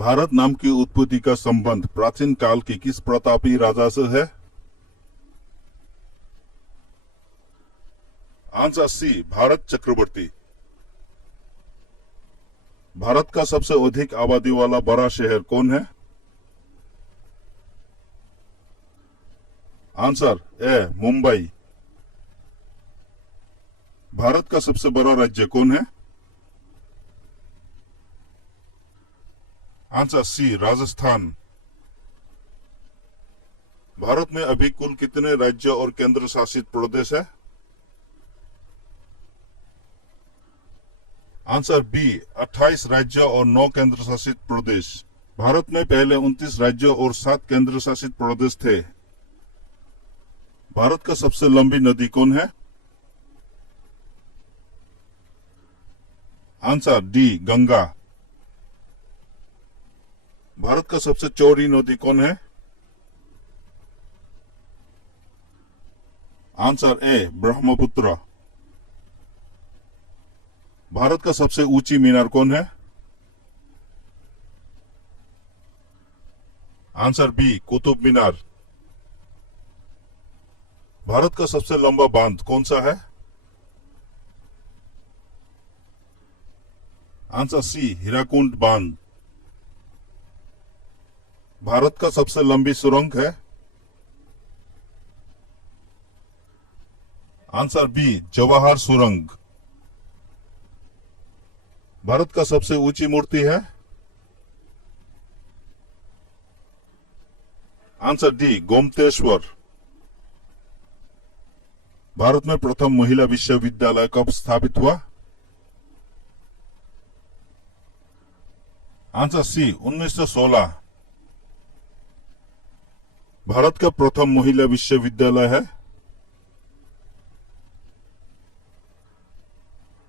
भारत नाम की उत्पत्ति का संबंध प्राचीन काल के किस प्रतापी राजा से है? आंसर सी, भारत चक्रवर्ती। भारत का सबसे अधिक आबादी वाला बड़ा शहर कौन है? Answer A, Mumbai. भारत का सबसे बड़ा राज्य कौन है? आंसर सी, राजस्थान। भारत में अभी कुल कितने राज्य और केंद्र शासित प्रदेश है? आंसर बी, 28 राज्य और 9 केंद्र शासित प्रदेश। भारत में पहले 29 राज्यों और 7 केंद्र शासित प्रदेश थे। भारत का सबसे लंबी नदी कौन है? Answer D, Ganga. भारत का सबसे चौड़ी नदी कौन है? Answer A, Brahmaputra. भारत का सबसे ऊंची मीनार कौन है? Answer B, Qutub Minar. भारत का सबसे लंबा बांध कौन सा है? आंसर सी, हीराकुंड बांध। भारत का सबसे लंबी सुरंग है? आंसर बी, जवाहर सुरंग। भारत का सबसे ऊंची मूर्ति है? Answer D, Gomateshwara. भारत में प्रथम महिला विश्वविद्यालय कब स्थापित हुआ? Answer C, 1916। भारत का प्रथम महिला विश्वविद्यालय है?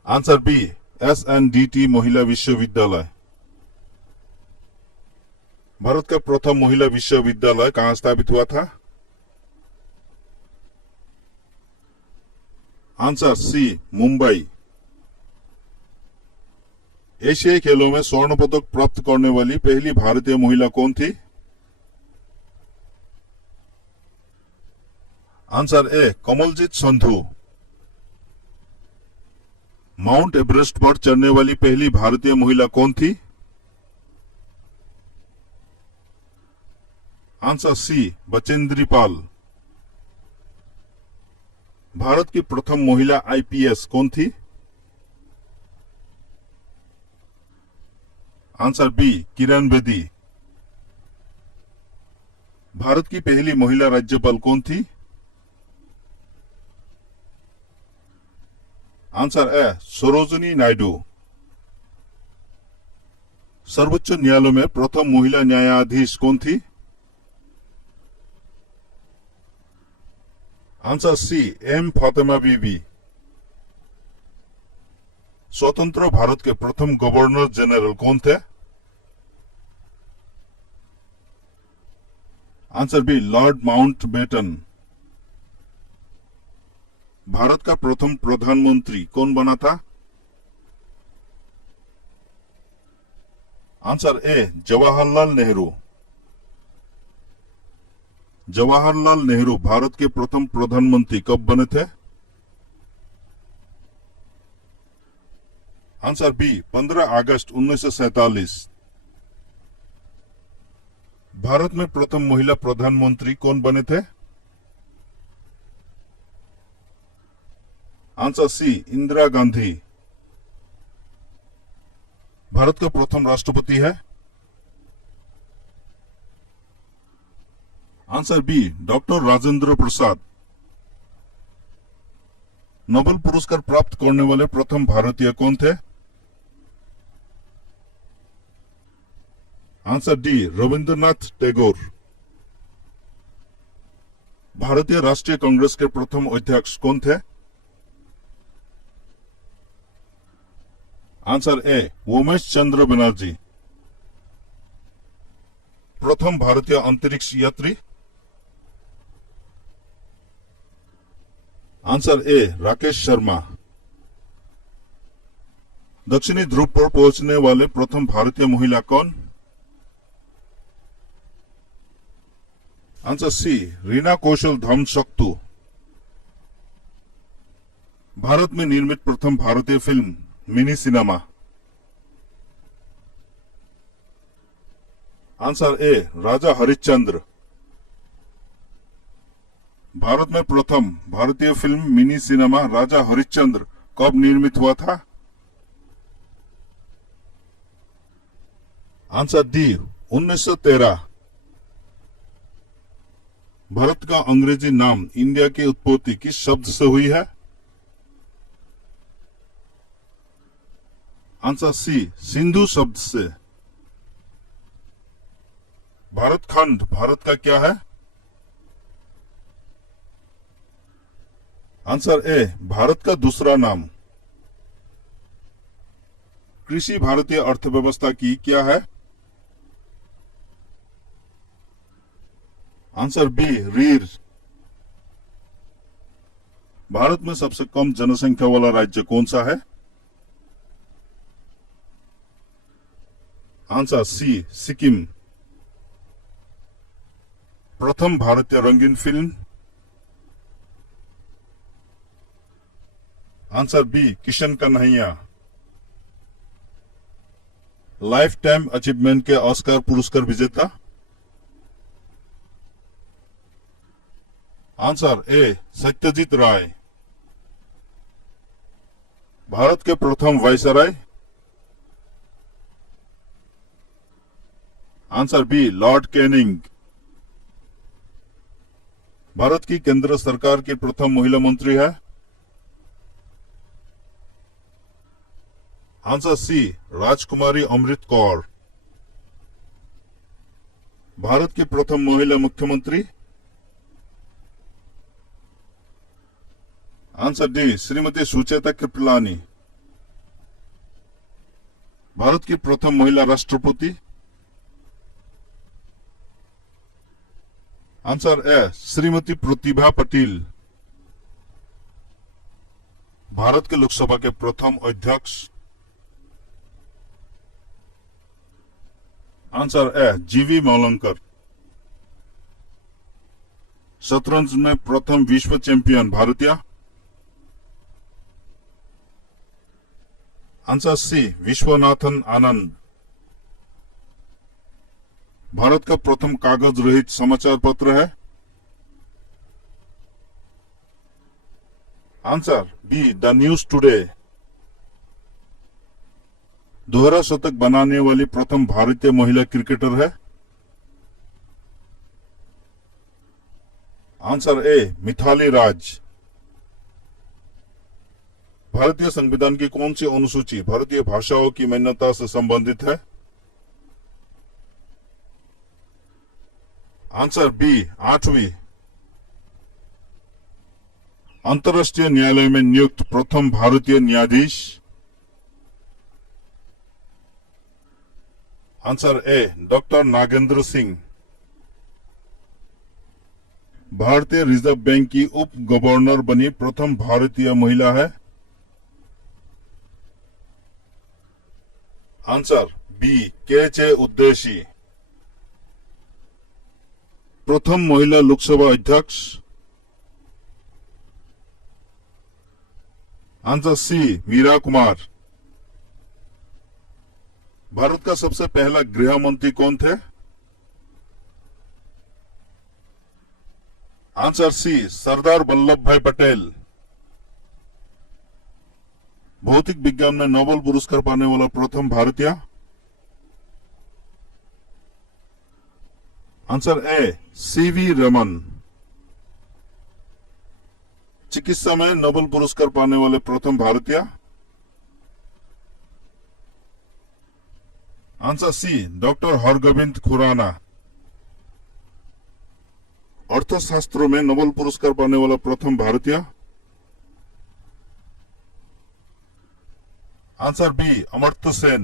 आंसर बी, SNDT महिला विश्वविद्यालय। भारत का प्रथम महिला विश्वविद्यालय कहां स्थापित हुआ था? Answer C, Mumbai. एशियाई खेलों में स्वर्ण पदक प्राप्त करने वाली पहली भारतीय महिला कौन थी? Answer A, Kamaljeet Sandhu. Mount Everest पर चढ़ने वाली पहली भारतीय महिला कौन थी? Answer C, Bachendri Pal. भारत की प्रथम महिला IPS कौन थी? Answer B, Kiran Bedi. भारत की पहली महिला राज्यपाल कौन थी? Answer A, Sarojini Naidu. सर्वोच्च न्यायालय में प्रथम महिला न्यायाधीश कौन थी? Answer C, M Fatima Bibi. स्वतंत्र भारत के प्रथम गवर्नर जनरल कौन थे? Answer B, Lord Mountbatten. Bharat का प्रथम प्रधानमंत्री कौन बना था? Answer A, Jawaharlal Nehru. जवाहरलाल नेहरू भारत के प्रथम प्रधानमंत्री कब बने थे? आंसर बी, 15 अगस्त 1947। भारत में प्रथम महिला प्रधानमंत्री कौन बने थे? Answer C, Indira Gandhi. भारत का प्रथम राष्ट्रपति है? Answer B, doctor Rajendra Prasad. Nobel पुरस्कार प्राप्त करने वाले प्रथम भारतीय कौन थे? Answer D, Rabindranath Tagore. भारतीय राष्ट्रीय कांग्रेस के प्रथम अध्यक्ष कौन थे? Answer A, Umesh Chandra Banerjee. प्रथम भारतीय अंतरिक्ष यात्री? Answer A, Rakesh Sharma. दक्षिणी ध्रुव पर पहुंचने वाले प्रथम भारतीय महिला कौन? Answer C Reena Kaushal Dharmshaktu. भारत में निर्मित प्रथम भारतीय film mini cinema. Answer A Raja Harishchandra. Bharat में प्रथम भारतीय film mini cinema Raja Harishchandra कब निर्मित हुआ था? Answer D 1913। भारत का अंग्रेजी नाम इंडिया की उत्पत्ति किस शब्द से हुई है? आंसर सी सिंधु शब्द से। भारत खंड भारत का क्या है? आंसर ए भारत का दूसरा नाम। कृषि भारतीय अर्थव्यवस्था की क्या है? आंसर बी रीढ़। भारत में सबसे कम जनसंख्या वाला राज्य कौन सा है? Answer C Sikkim. प्रथम भारतीय रंगीन फिल्म। Answer B Kishan Kanhaiya. Lifetime achievement के ऑस्कर पुरस्कार विजेता। Answer A Satyajit Ray. भारत के प्रथम वायसराय। Answer B Lord Canning. Bharat की केंद्र सरकार की प्रथम महिला मंत्री है। आंसर सी राजकुमारी अमृत कौर। भारत की प्रथम महिला मुख्यमंत्री। Answer D Shrimati Sucheta Kripalani. भारत की प्रथम महिला राष्ट्रपति। Answer A Shrimati Pratibha Patil. भारत के लोकसभा के प्रथम अध्यक्ष। आंसर ए जीवी मौलंकर। शतरंज में प्रथम विश्व चैंपियन भारतीय। आंसर सी विश्वनाथन आनंद। भारत का प्रथम कागज रहित समाचार पत्र है। Answer be the news today. दोहरा शतक बनाने वाली प्रथम भारतीय महिला क्रिकेटर है। Answer A Mithali Raj. भारतीय संविधान की कौन सी अनुसूची भारतीय भाषाओं की मान्यता से संबंधित है? आंसर बी 8वीं। अंतर्राष्ट्रीय न्यायालय में नियुक्त प्रथम भारतीय न्यायाधीश। Answer A doctor Nagendra Singh. भारतीय रिजर्व बैंक की उप गवर्नर बनी प्रथम भारतीय महिला है। आंसर बी के उद्देशी। प्रथम महिला लोकसभा अध्यक्ष। Answer C Meera Kumar. भारत का सबसे पहला गृह मंत्री कौन थे? आंसर सी सरदार वल्लभ भाई पटेल। भौतिक विज्ञान में नोबेल पुरस्कार पाने वाला प्रथम भारतीय। Answer A C V Raman. चिकित्सा में नोबेल पुरस्कार पाने वाले प्रथम भारतीय। Answer C doctor Hargobind Khorana. अर्थशास्त्र में नोबेल पुरस्कार पाने वाला प्रथम भारतीय। Answer B Amartya Sen.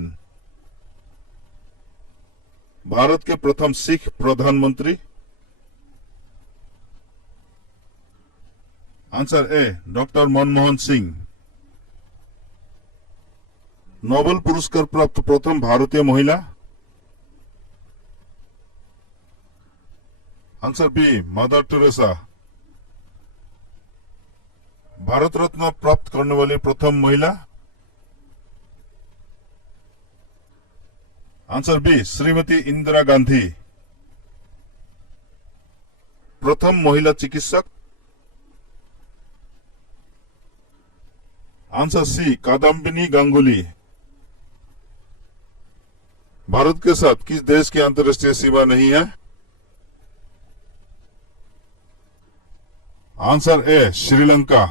भारत के प्रथम सिख प्रधानमंत्री। Answer A doctor Manmohan Singh. Nobel पुरस्कार प्राप्त प्रथम भारतीय महिला। Answer B Mother Teresa. Bharat Ratna प्राप्त करने वाली प्रथम महिला। Answer B Shrimati Indira Gandhi. प्रथम महिला चिकित्सक। आंसर सी कादम्बिनी गांगुली। भारत के साथ किस देश की अंतर्राष्ट्रीय सीमा नहीं है? Answer A Sri Lanka.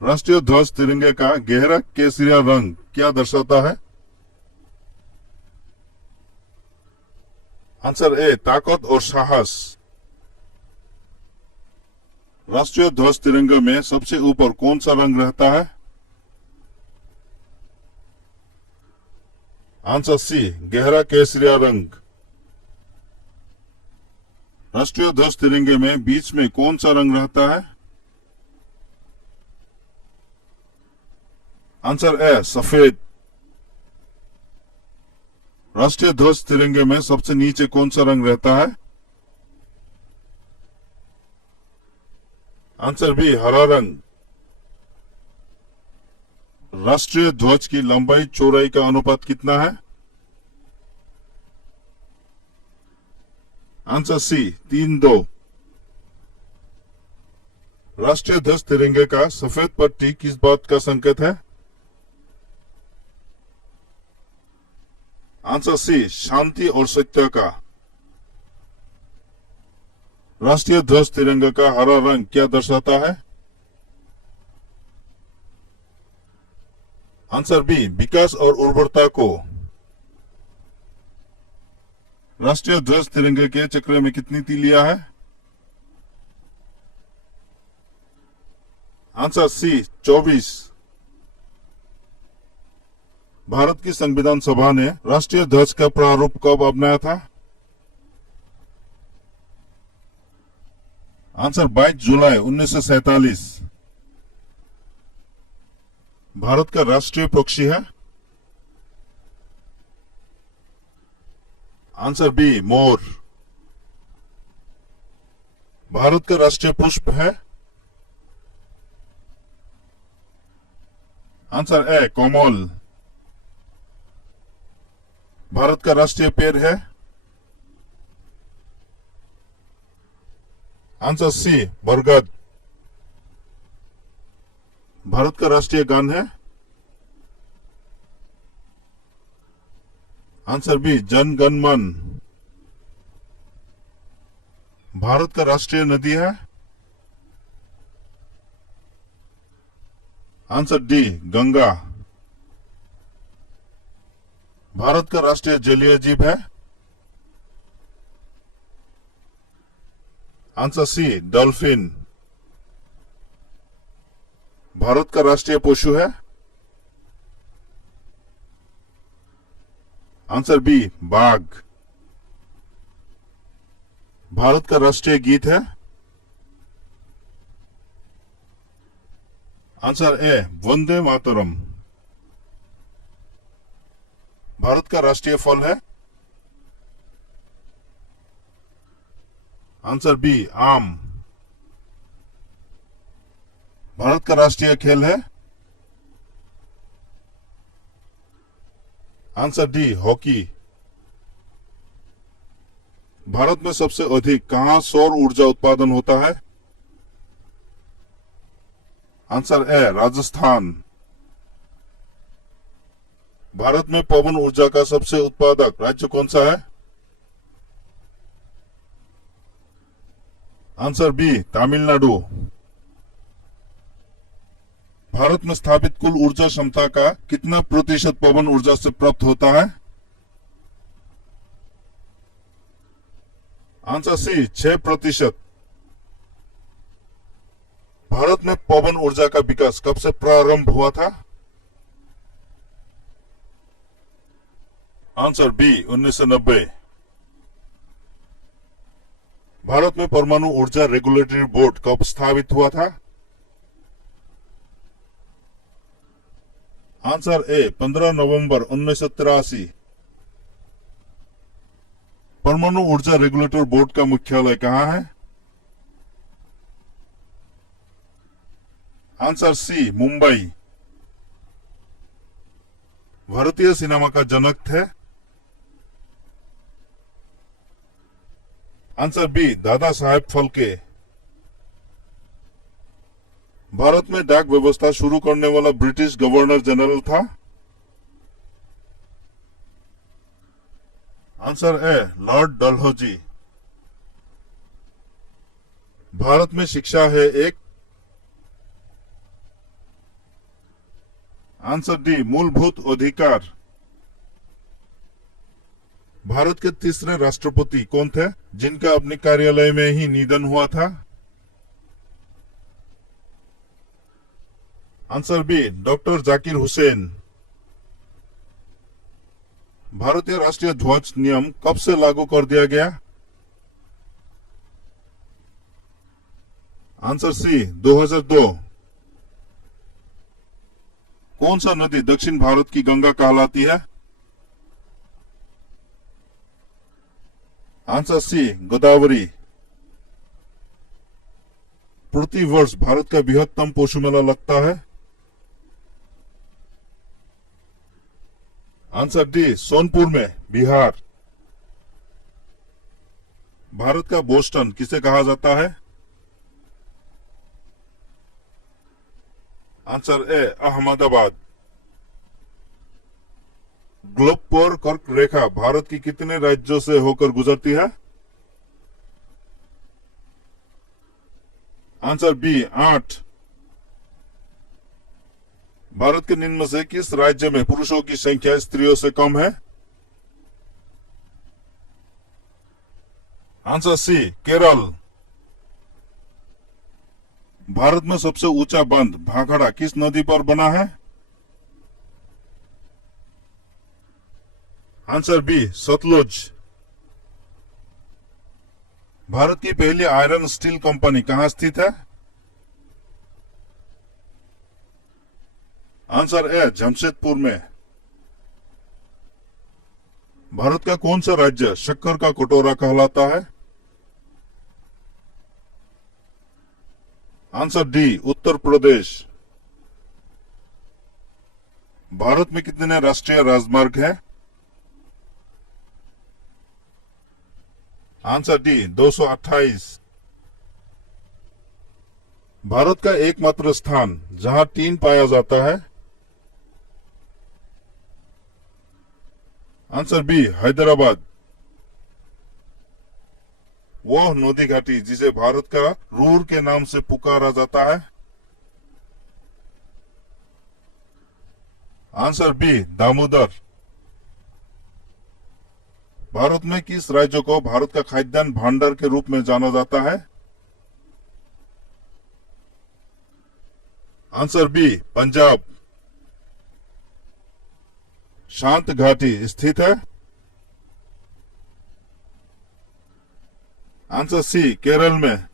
राष्ट्रीय ध्वज तिरंगे का गहरा केसरिया रंग क्या दर्शाता है? आंसर ए ताकत और साहस। राष्ट्रीय ध्वज तिरंगे में सबसे ऊपर कौन सा रंग रहता है? आंसर सी गहरा केसरिया रंग। राष्ट्रीय ध्वज तिरंगे में बीच में कौन सा रंग रहता है? आंसर ए सफेद। राष्ट्रीय ध्वज तिरंगे में सबसे नीचे कौन सा रंग रहता है? आंसर बी हरा रंग। राष्ट्रीय ध्वज की लंबाई चौड़ाई का अनुपात कितना है? Answer C 3:2। राष्ट्रीय ध्वज तिरंगे का सफेद पट्टी किस बात का संकेत है? आंसर सी शांति और सत्य का। राष्ट्रीय ध्वज तिरंगे का हरा रंग क्या दर्शाता है? आंसर बी विकास और उर्वरता को। राष्ट्रीय ध्वज तिरंगे के चक्र में कितनी तीलियां है? आंसर सी 24। भारत की संविधान सभा ने राष्ट्रीय ध्वज का प्रारूप कब अपनाया था? आंसर 22 जुलाई 1947। भारत का राष्ट्रीय पक्षी है? Answer be more. भारत का राष्ट्रीय पुष्प है? आंसर ए कमल। भारत का राष्ट्रीय पेड़ है? आंसर सी बरगद। भारत का राष्ट्रीय गान है? आंसर बी जन गण मन। भारत का राष्ट्रीय नदी है? Answer D Ganga. भारत का राष्ट्रीय जलीय जीव है? आंसर सी डॉल्फिन। भारत का राष्ट्रीय पशु है? आंसर बी बाघ। भारत का राष्ट्रीय गीत है? Answer A Vande Mataram. भारत का राष्ट्रीय फल है? आंसर बी आम। भारत का राष्ट्रीय खेल है? Answer D hockey. भारत में सबसे अधिक कहां सौर ऊर्जा उत्पादन होता है? Answer A Rajasthan. भारत में पवन ऊर्जा का सबसे उत्पादक राज्य कौन सा है? Answer B Tamil Nadu. भारत में स्थापित कुल ऊर्जा क्षमता का कितना प्रतिशत पवन ऊर्जा से प्राप्त होता है? आंसर सी 6%। भारत में पवन ऊर्जा का विकास कब से प्रारंभ हुआ था? Answer B 1990। भारत में परमाणु ऊर्जा रेगुलेटरी बोर्ड कब स्थापित हुआ था? आंसर ए 15 नवंबर 1983। परमाणु ऊर्जा रेगुलेटर बोर्ड का मुख्यालय कहाँ है? Answer C, Mumbai. भारतीय सिनेमा का जनक थे? Answer B, Dada Saheb Phalke. भारत में डाक व्यवस्था शुरू करने वाला ब्रिटिश गवर्नर जनरल था? आंसर ए, लॉर्ड डलहौजी। भारत में शिक्षा है एक? आंसर डी, मूलभूत अधिकार। भारत के तीसरे राष्ट्रपति कौन थे जिनका अपने कार्यालय में ही निधन हुआ था? Answer B, doctor Zakir Hussain. भारतीय राष्ट्रीय ध्वज नियम कब से लागू कर दिया गया? Answer C, 2002। कौन सा नदी दक्षिण भारत की गंगा कहलाती है? Answer C, Godavari. प्रति वर्ष भारत का बृहत्तम पशु मेला लगता है? आंसर डी, सोनपुर में, बिहार। भारत का बोस्टन किसे कहा जाता है? Answer A, Ahmedabad. ग्लोब पर कर्क रेखा भारत की कितने राज्यों से होकर गुजरती है? Answer B, 8। भारत के निम्न में से किस राज्य में पुरुषों की संख्या स्त्रियों से कम है? आंसर सी, केरल। भारत में सबसे ऊंचा बांध भाखड़ा किस नदी पर बना है? Answer B, Sutlej. भारत की पहली आयरन स्टील कंपनी कहां स्थित है? आंसर ए, जमशेदपुर में। भारत का कौन सा राज्य शक्कर का कटोरा कहलाता है? Answer D, Uttar Pradesh. भारत में कितने राष्ट्रीय राजमार्ग हैं? Answer D, 228। भारत का एकमात्र स्थान जहां टीन पाया जाता है? Answer B, Hyderabad. वह नदी घाटी जिसे भारत का रूर के नाम से पुकारा जाता है? Answer B, Damodar. भारत में किस राज्य को भारत का खाद्यान्न भांडार के रूप में जाना जाता है? Answer B, Punjab. शांत घाटी स्थित है? आंसर सी, केरल में।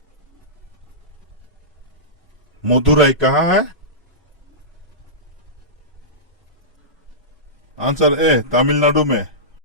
मदुरई कहाँ है? आंसर ए, तमिलनाडु में।